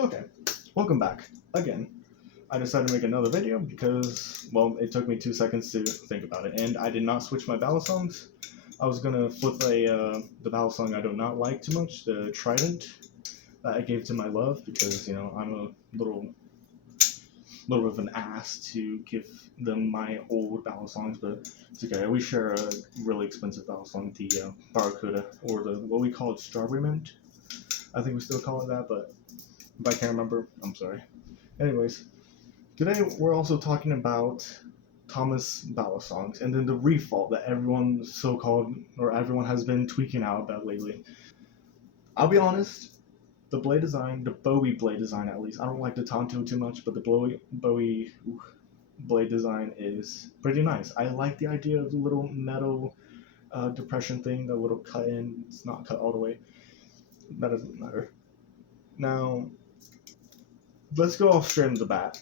Okay, welcome back. Again, I decided to make another video because, well, it took me 2 seconds to think about it, and I did not switch my balisongs. I was gonna flip the balisong I do not like too much, the Trident, that I gave to my love because, I'm a little bit of an ass to give them my old balisongs, but it's okay. We share a really expensive balisong, the Barracuda, or what we call it, Strawberry Mint. I think we still call it that, but if I can't remember, I'm sorry. Anyways, today we're also talking about Thomas balisongs and then the Refault that everyone everyone has been tweaking out about lately. I'll be honest, the blade design, the Bowie blade design at least, I don't like the Tonto too much, but the Bowie blade design is pretty nice. I like the idea of the little metal depression thing, the little cut in. It's not cut all the way. That doesn't matter. Now, let's go off straight into the bat.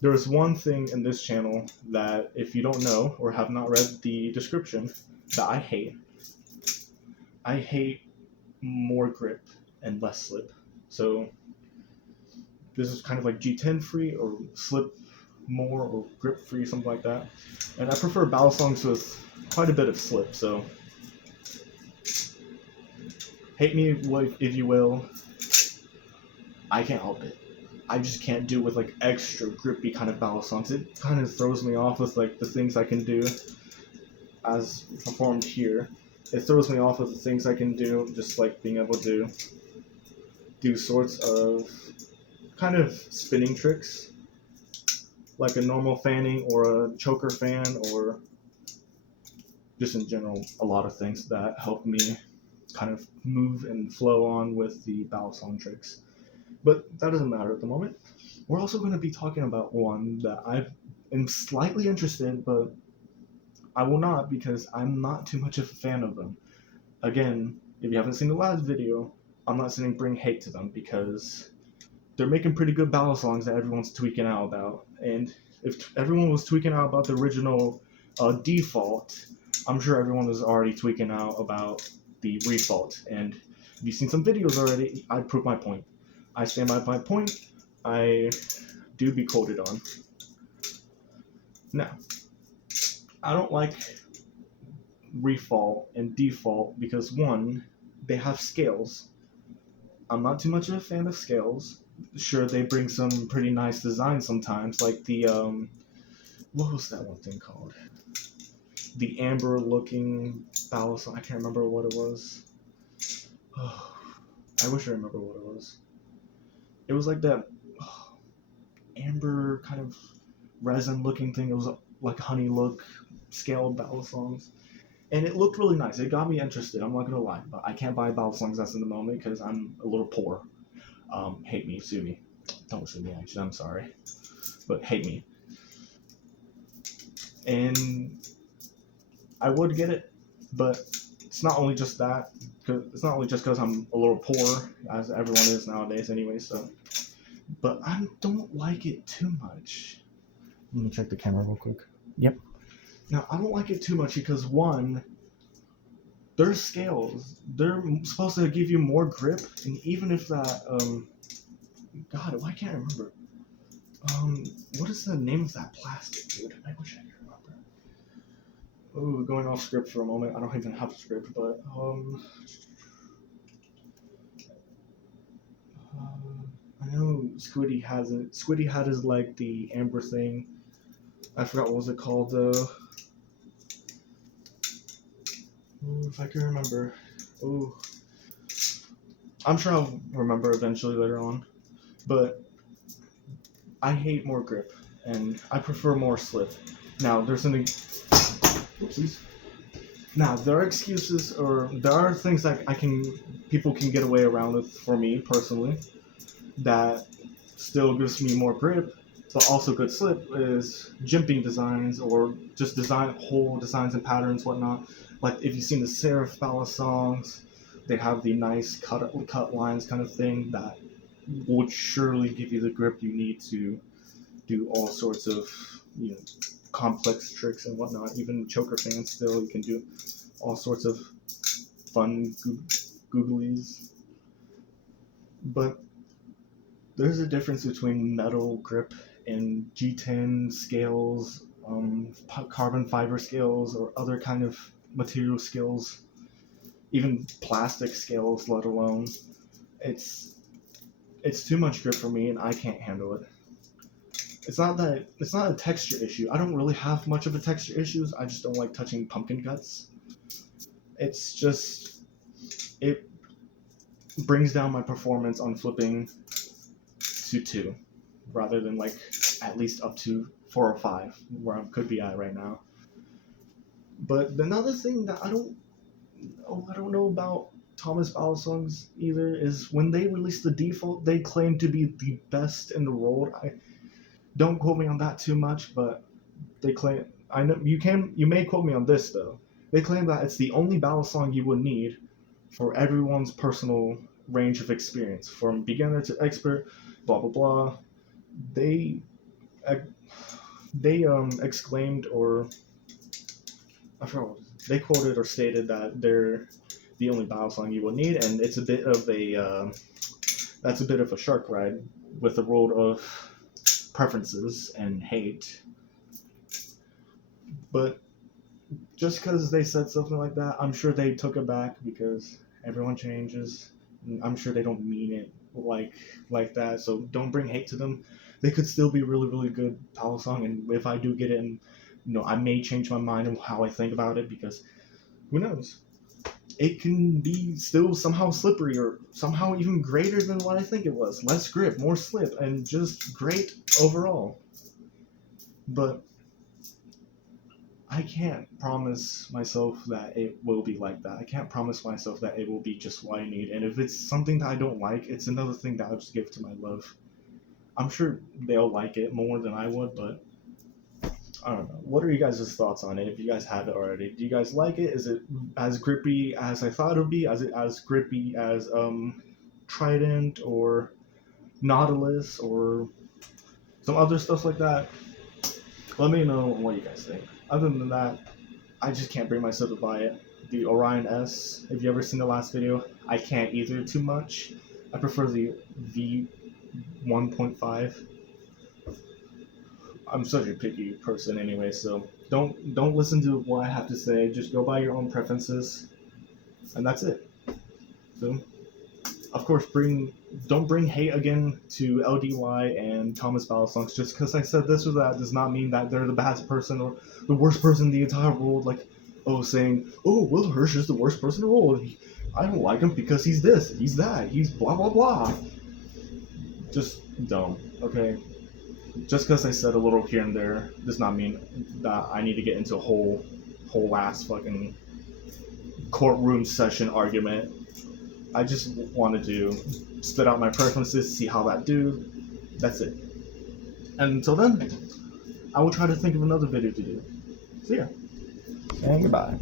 There is one thing in this channel that, if you don't know or have not read the description, that I hate. I hate more grip and less slip. So this is kind of like G10 free or slip more or grip free, something like that. And I prefer balisongs with quite a bit of slip. So hate me if you will. I can't help it. I just can't do with like extra grippy kind of balisongs. It kind of throws me off with like the things I can do as performed here. It throws me off with the things I can do, just like being able to do sorts of kind of spinning tricks, like a normal fanning or a choker fan, or just in general a lot of things that help me kind of move and flow on with the balisong tricks. But that doesn't matter at the moment. We're also going to be talking about one that I am slightly interested, but I will not because I'm not too much of a fan of them. Again, if you haven't seen the last video, I'm not saying bring hate to them because they're making pretty good balisongs that everyone's tweaking out about. And if everyone was tweaking out about the original default, I'm sure everyone was already tweaking out about the Refault. And if you've seen some videos already, I prove my point. I stand by my point. I do be quoted on. Now, I don't like Refault and Default because, one, they have scales. I'm not too much of a fan of scales. Sure, they bring some pretty nice designs sometimes, like the, what was that one thing called? The amber looking balisong. I can't remember what it was. Oh, I wish I remember what it was. It was like that amber kind of resin looking thing. It was like honey look scaled balisongs. And it looked really nice. It got me interested. I'm not going to lie. But I can't buy balisongs that's in the moment because I'm a little poor. Hate me. Sue me. Don't sue me, actually. I'm sorry. But hate me. And I would get it. But it's not only just that. It's not only just because I'm a little poor, as everyone is nowadays anyway. So, but I don't like it too much. Let me check the camera real quick. Yep. Now, I don't like it too much because, one, their scales, they're supposed to give you more grip, and even if that, God, why can't I remember? What is the name of that plastic, dude? I wish I could remember. Oh, going off script for a moment. I don't even have a script, but, I know Squiddy has it. Squiddy had his, like, the amber thing. I forgot what was it called, though. Ooh, if I can remember. Ooh. I'm sure I'll remember eventually later on. But I hate more grip, and I prefer more slip. Now, there's something... Oopsies. Now, there are excuses, or there are things that people can get away around with, for me, personally, that still gives me more grip, but also good slip, is jimping designs, or just whole designs and patterns, whatnot. Like, if you've seen the Serif balisongs, they have the nice cut lines kind of thing that would surely give you the grip you need to do all sorts of, complex tricks and whatnot. Even choker fans, still, you can do all sorts of fun googlies. But there's a difference between metal grip and G10 scales, carbon fiber scales, or other kind of material scales, even plastic scales, let alone. It's too much grip for me, and I can't handle it. It's not a texture issue. I don't really have much of a texture issues. I just don't like touching pumpkin guts. It's just, it brings down my performance on flipping to 2, rather than like at least up to 4 or 5, where I could be at right now. But another thing that I don't know about Thomas Balisongs either is when they released the default, they claimed to be the best in the world. I don't quote me on that too much, but they claim, I know you may quote me on this though. They claim that it's the only balisong you would need for everyone's personal range of experience, from beginner to expert, blah blah blah. They exclaimed, or I forgot what they quoted or stated that they're the only balisong you will need, and it's a bit of a that's a bit of a shark ride with the world of preferences and hate. But just because they said something like that, I'm sure they took it back because everyone changes. I'm sure they don't mean it like that, so don't bring hate to them. They could still be really, really good balisong, and if I do get it, and I may change my mind on how I think about it, because who knows? It can be still somehow slippery, or somehow even greater than what I think it was. Less grip, more slip, and just great overall. But I can't promise myself that it will be like that. I can't promise myself that it will be just what I need. And if it's something that I don't like, it's another thing that I'll just give to my love. I'm sure they'll like it more than I would, but I don't know. What are you guys' thoughts on it, if you guys have it already? Do you guys like it? Is it as grippy as I thought it would be? Is it as grippy as Trident or Nautilus or some other stuff like that? Let me know what you guys think. Other than that, I just can't bring myself to buy it. The Orion S, if you ever seen the last video, I can't either too much. I prefer the V1.5. I'm such a picky person anyway, so don't listen to what I have to say. Just go by your own preferences, and that's it. So, of course, don't bring hate again to LDY and Thomas Balisongs. Just because I said this or that does not mean that they're the best person or the worst person in the entire world. Like, saying, Will Hirsch is the worst person in the world. I don't like him because he's this, he's that, he's blah blah blah. Just don't, okay? Just because I said a little here and there does not mean that I need to get into a whole ass fucking courtroom session argument. I just wanted to spit out my preferences, see how that do. That's it. And until then, I will try to think of another video to do. See ya. And goodbye.